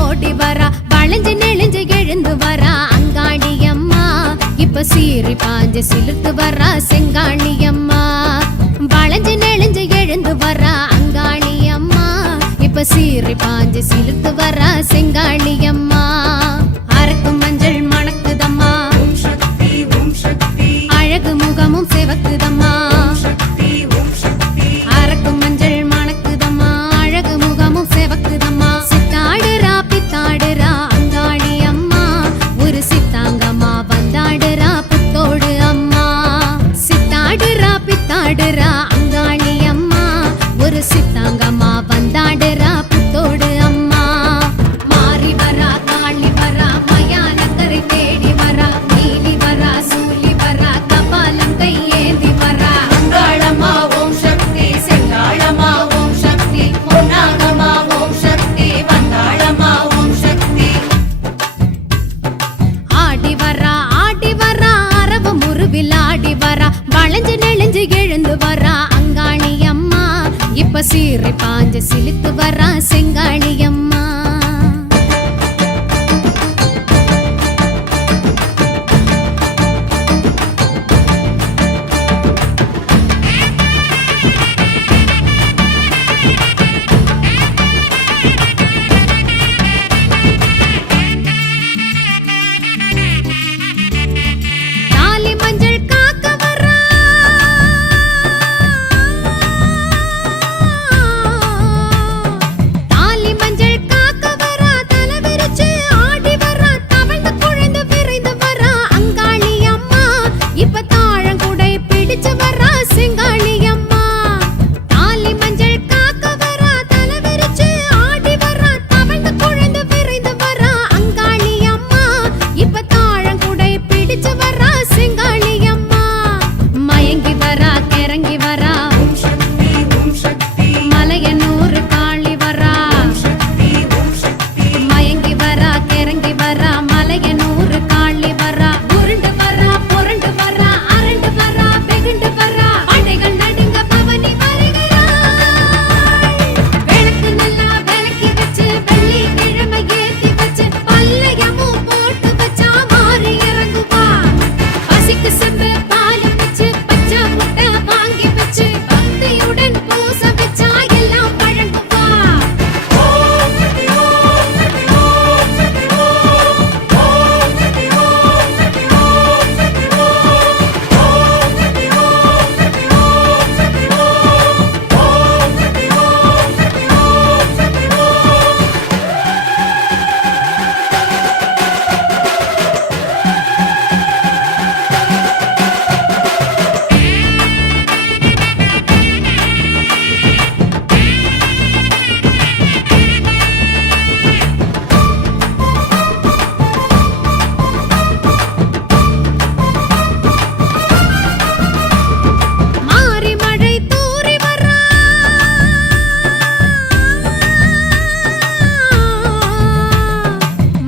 ஓடி வரா வளைஞ்சு நெளிஞ்சு எழுந்து வரா அங்காளி அம்மா இப்ப சீறி பாஞ்சு சிலுத்து வரா செங்காளி அம்மா வளைஞ்சு நெளிஞ்சு எழுந்து வரா அங்காளி அம்மா இப்ப சீறி பாஞ்சு சிலுத்து வரா செங்காளி அம்மா அரக்கு மஞ்சள் மணக்குதம்மா அழகு முகமும் சிவக்குதம்மா அரக்கு மஞ்சள் மணக்குதம்மா அழகு முகமும் சிவக்குதம்மா சித்தாடுறா பித்தாடுறா அங்காளி அம்மா ஒரு சித்தாங்கம்மா வந்தாடுறா புத்தோடு அம்மா சித்தாடுறா பித்தாடுறா அங்காளி அம்மா ஒரு சித்தாங்கம்மா வந்தாடுறா புத்தோடு அம்மா மாறி வரா காளி வரா மயானக்கரை தேடி வரா நீலி வரா சூலி வரா கபாலம் கையேந்தி வரா அங்காளம்மா ஓம் சக்தி செங்காளம்மா ஓம் சக்தி பொன்னாகம்மா ஓம் சக்தி வந்தாளம்மா ஓம் சக்தி ஆடி வரா அரவ முருவில் ஆடி வரா வளைஞ்சு நெளிஞ்சு எழுந்து வரா அங்காளி அம்மா இப்ப சீறி பாஞ்சு சிலித்து வரா செங்காளி அம்மா தாலி மஞ்சள் காக்க வரா தாலி மஞ்சள் காக்க வரா தலை விரிச்சு ஆடி வரா தவழ்ந்து குழைந்து விரைந்து வரா அங்காளி அம்மா இப்ப தாழங்குடை பிடிச்சு வரா செங்காளி அம்மா தாலி மஞ்சள் காக்க வரா தலை விரிச்சு ஆடி வரா தவழ்ந்து குழைந்து விரைந்து வரா அங்காளி அம்மா இப்ப தாழங்குடை பிடிச்சு வரா செங்காளி அம்மா மயங்கி வரா கிறங்கி வரா மலையனூர் காளி வரா மயங்கி வரா கிறங்கி வரா மலையனூர் காளி வரா உருண்டு வரா புரண்டு வரா அரண்டு வரா வெகுண்டு வரா படைகள் நடுங்க பவனி வருகிறாள் விளக்கு நல்லா விளக்கி வச்சு வெள்ளி கிழமை ஏத்தி வச்சு பல்லையமும் போட்டு வச்சா மாறி இறங்குவா பசிக்கு சென்று பாலம் வச்சு பச்சை முட்டை வாங்கி வச்சு பக்தியுடன் பூச வச்சா எல்லாம் வழங்குவா மாறி மழை தூறி வரா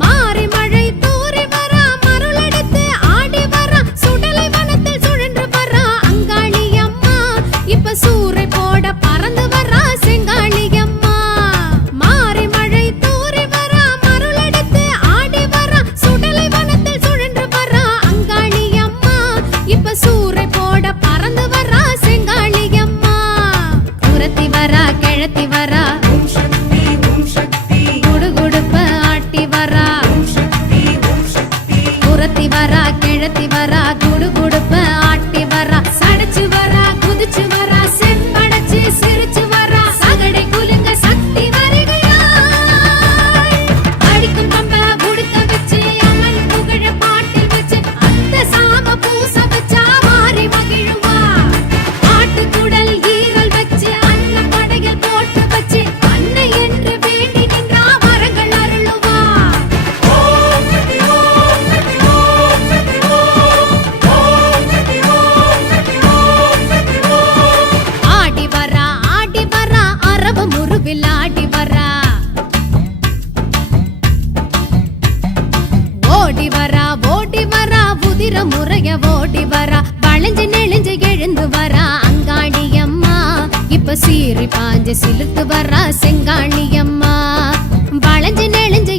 மாறி மழை தூறி வரா மருளடித்து ஆடி வரா சுடலை வனத்தில் சுழன்று வரா அங்காளி அம்மா இப்ப சூறை போட பறந்து வரா செங்காளி அம்மா மாறி மழை தூறி வரா மருளடித்து ஆடி வரா சுடலை வனத்தில் சுழன்று வரா அங்காளி அம்மா இப்ப சூறை போட பறந்து வரா செங்காளி அம்மா குரத்தி வரா கிழத்தி வரா குடுகுடுப்ப ஆட்டி வரா குரத்தி வரா கிழத்தி வரா குடுகுடுப்ப ஆட்டி வரா சடைச்சு வரா குதிச்சு வரா செம்படைச்சு சிரிச்சு வரா சகடை குலுங்க சக்தி வருகிறாள் அடிக்கும் பம்ப உடுக்க வச்சு அம்மன் புகழ பாட்டில் வச்சு அந்த சாம பூச வச்சா மாறி மகிழுவா ஆட்டுக்குடல் ஈரல் வச்சு அன்ன படைகள் போட்டு வச்சு அன்னை என்று வேண்டி நின்றா வரங்கள் அருளுவா ஆடி வரா அரவ முருவில் ஆடி வரா ஓடி வரா உதிர முறைய ஓடி வரா வளைஞ்சு நெளிஞ்சு எழுந்து வரா அங்காளி அம்மா இப்ப சீறி பாஞ்சு சிலுத்து வரா செங்காளி அம்மா வளைஞ்சு நெளிஞ்சு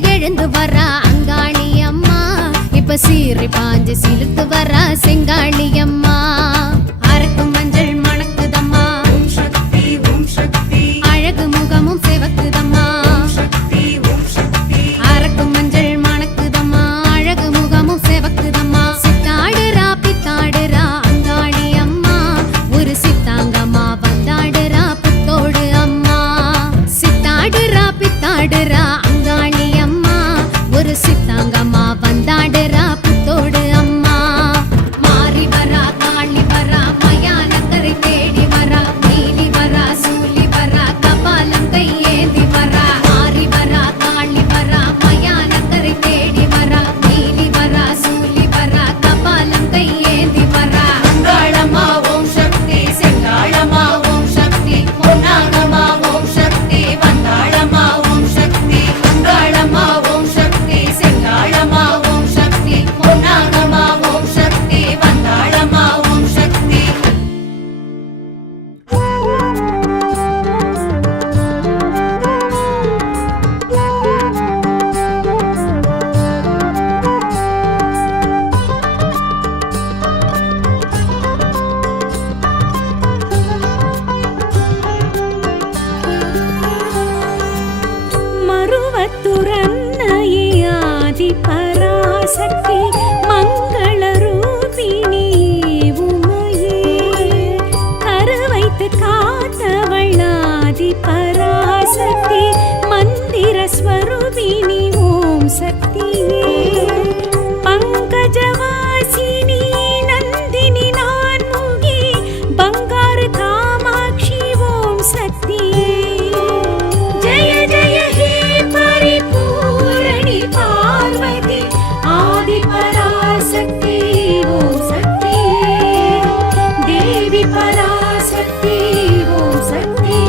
சீறி பாஞ்சு சிலுத்து வர செங்காளியம்மா அரக்கு மஞ்சள் மணக்குதம்மா அழகு முகமும் செவக்குதம்மா அரக்கு மஞ்சள் மணக்குதம்மா அழகு முகமும் செவக்குதம்மா சித்தாடுறா பித்தாடுறா அங்காளி அம்மா ஒரு சித்தாங்கம்மா வந்தாடுறா புத்தோடு அம்மா சித்தாடுறா பித்தாடுறா அங்காளி அம்மா ஒரு சித்தாங்கம்மா வந்தாடுறா புத்தோடு அம்மா மாறி வரா காளி வரா மயானக்கரை தேடி வரா நீலி வரா சூலி வரா கபாலம் கையேந்தி வரா மாறி வரா காளி வரா மயானக்கரை தேடி வரா நீலி வரா சூலி வரா கபாலம் கையேந்தி வரா அங்காளம்மா ஓம் சக்தி செங்காளம்மா ஓம் சக்தி பொன்னாகம்மா ஓம் சக்தி வந்தாளம்மா ஓம் சக்தி அங்காளம்மா ஓம் சக்தி செங்காளம்மா ஓம் சக்தி பொன்னாகம்மா ஓம் சக்தி வந்தாளம்மா ஓம் சக்தி மறுவத்துரன்னையே ஆதி பராசக்தி மங்களரூபிணி உமையே கருவைத்து காத்தவள் ஆதி பராசக்தி மந்திர ஸ்வரூபிணி ஓம் சக்தியே பங்கஜவாசினி நந்தினி நான்முகி பங்காரு காமாட்சி ஓம் சக்தியே ஜய ஜய ஹே பரிபூரணி பார்வதி ஆதி பராசக்தி ஓம் சக்தி தேவி பராசக்தி ஓம் சக்தி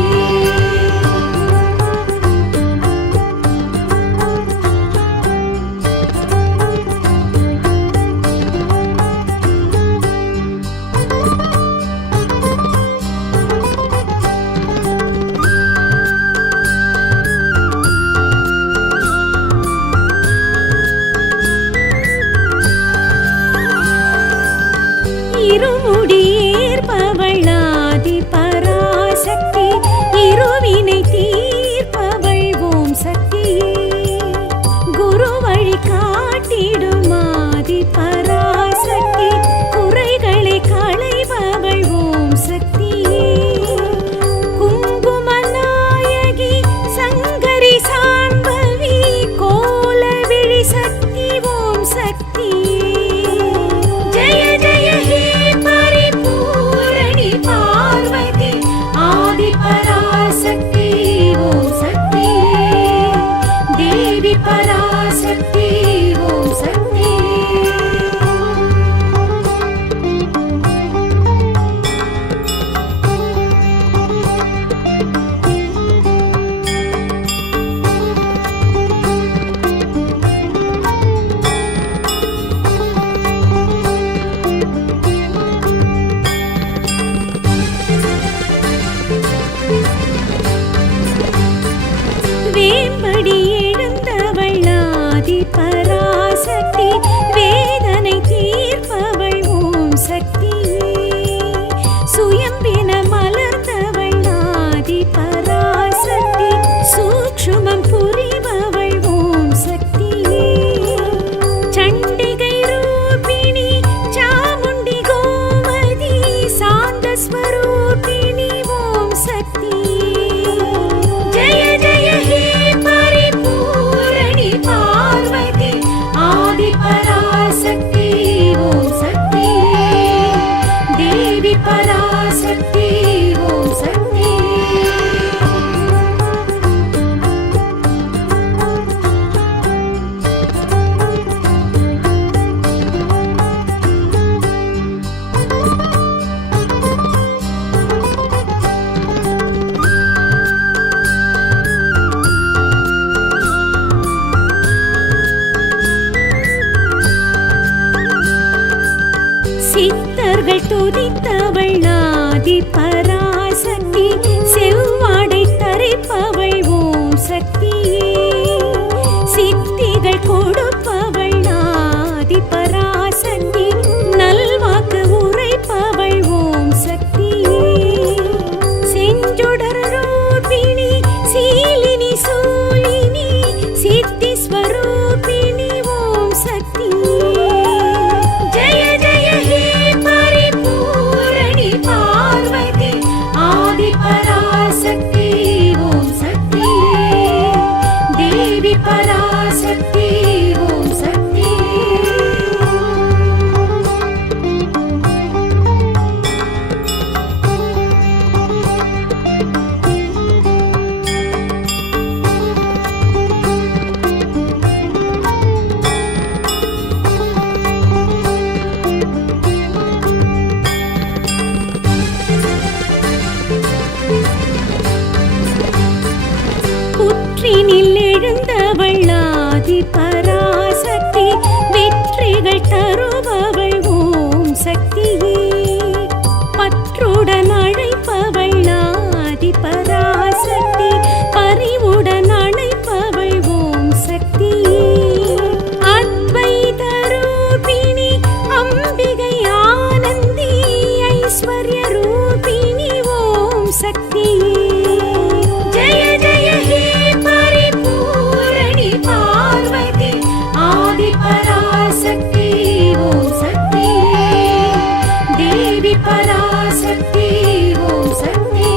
இருமுடியேற்பவள் ஆதி பராசக்தி இருவினை தீர்ப்பவள் ஓம் சக்தியே குரு வழி காட்டிடும் ஆதி பராசக்தி குறைகளை களைபவள் ஓம் சக்தியே குங்குமநாயகி சங்கரி சாம்பவி கோலவிழி சக்தி ஓம் சக்தியே ஜய ஜய ஹே பரிபூரணி பார்வதி ஆதி பராசக்தி ஓம் சக்தி தேவி பராசக்தி ஓம் சக்தி வேம்படி எழுந்தவள் ஆதி பராசக்தி வேதனை தீர்ப்பவள் ஓம் சக்தியே சுயம்பின மலர்ந்தவள் ஆதி பராசக்தி சூக்ஷ்மம் புரிபவள் ஓம் சக்தியே சண்டிகை ரூபிணி சாமுண்டி கோமதி சாந்த ஸ்வரூபிணி ஓம் சக்தியே ஜய ஜய ஹே பரிபூரணி பார்வதி ஆதி பராசக்தி ஓம் சக்தி தேவி பராசக்தி ஓம் சக்தி சித்தர்கள் துதித்தவள் ஆதி பராசக்தி செவ்வாடை தரிப்பவள் ஓம் சக்தியே சித்திகள் கொடுப்பவள் ஆதி பரா பராசக்தி ஓம் சக்தி. புற்றினில் எழுந்தவள் ஆதி பராசக்தி, வெற்றிகள் தருபவள் ஓம் சக்தியே. பற்றுடன் அழைப்பவள் ஆதி பராசக்தி, பரிவுடன் அழைப்பவள் ஓம் சக்தியே. அத்வைத ரூபிணி அம்பிகை ஆனந்தி, ஐஸ்வர்ய ரூபிணி ஓம் சக்தியே. ஜெய ஜெய ஹே பரிபூரணி பார்வதி, ஆதி பராசக்தி ஓம் சக்தி. தேவி பராசக்தி ஓம் சக்தி.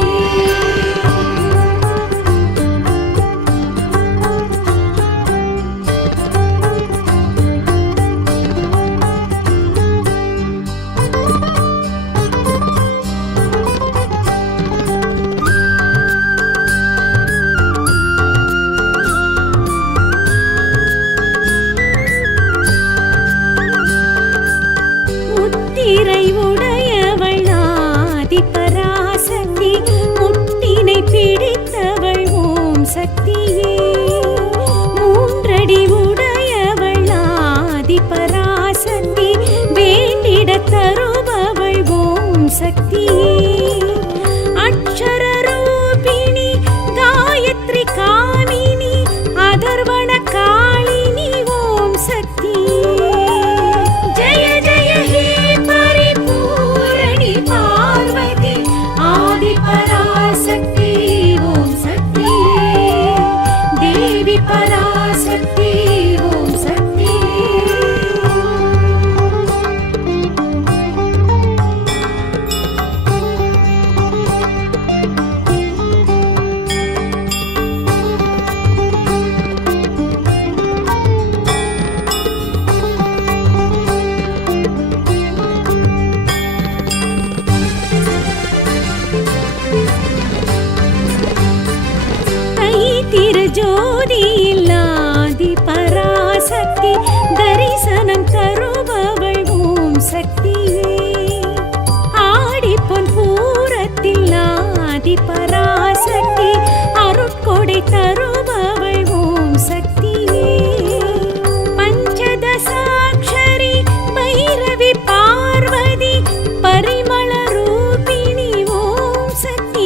முத்திரை உடையவள் ஆதி பராசக்தி, முட்டினை பிடித்தவள் ஓம் சக்தியே. மூன்றடி உடையவள் ஆதி பராசக்தி, வேண்டிட தருபவள் ஓம் சக்தியே. அக்ஷர ரூபிணி காயத்ரி காமினி, அதர்வண காளினி ஓம் சக்தியே. ஜெய ஜெய ஹே பரிபூரணி பார்வதி, ஆதி பராசக்தி ஓம் சக்தி. தேவி பராசக்தி